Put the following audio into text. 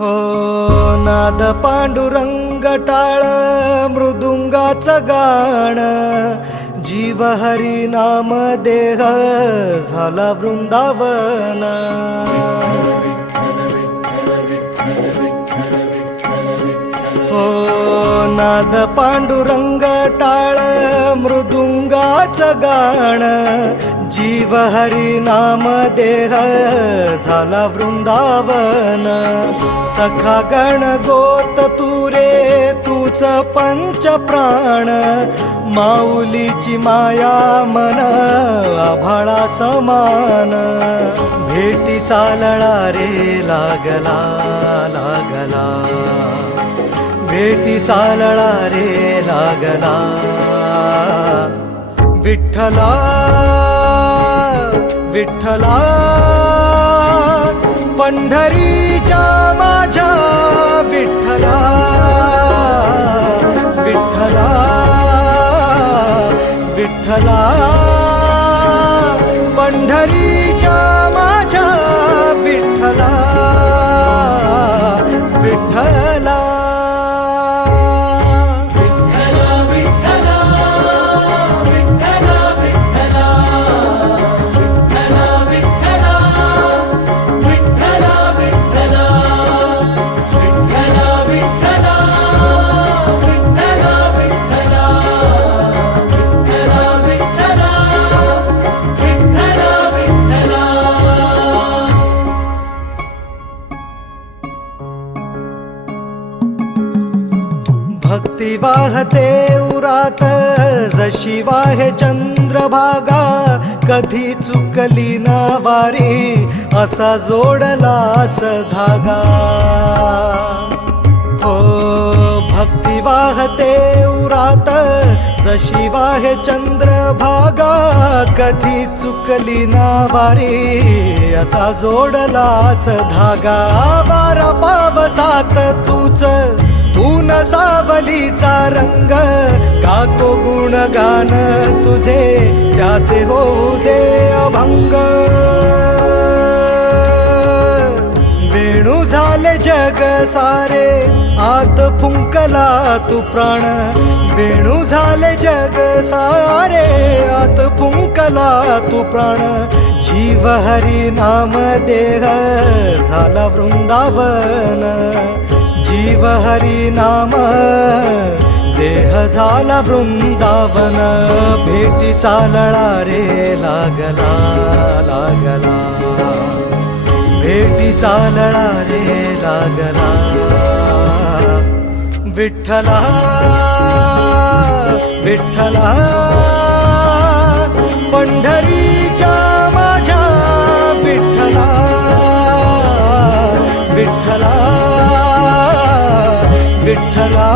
हो नाद पांडुरंग टाळ मृदुंगाचं गाण जीव हरी नाम देह झाला वृंदावन हो नाद पांडुरंग टाळ मृदुंगाचं गाण जीव हरी नाम देह झाला वृंदावन सखा गण गोत तू रे तूच पंच प्राण माऊलीची माया मन आभाळा समान भेटी चालळा रे लागला लागला भेटी चालळा रे लागला विठ्ठला विठ्ठला पंढरीच्या माझ्या विठ्ठला विठ्ठला विठ्ठला पंढरीच्या माझ्या विठ्ठला विठ्ठला भक्ती वाहते उरात जशी वाहे चंद्रभागा कधी चुकली ना वारी असा जोडलास धागा हो भक्ती वाहते उरात जशी वाहे चंद्रभागा कधी चुकली ना वारी असा जोडलास धागा वारा पावसात तूच ऊन सावलीचा रंग गातो गुणगान तुझे त्याचे होऊ दे अभंग वेणू झाले जग सारे आत फुंकला तू प्राण वेणू झाले जग सारे आत फुंकला तू प्राण जीव हरी नाम देह झाला वृंदावन जीव हरी नाम देह झाला वृंदावन भेटी चालळा रे लागला लागला भेटी चालळा रे लागला विठ्ठला विठ्ठला पंढरीच्या माझ्या विठ्ठला विठ्ठला विठ्ठला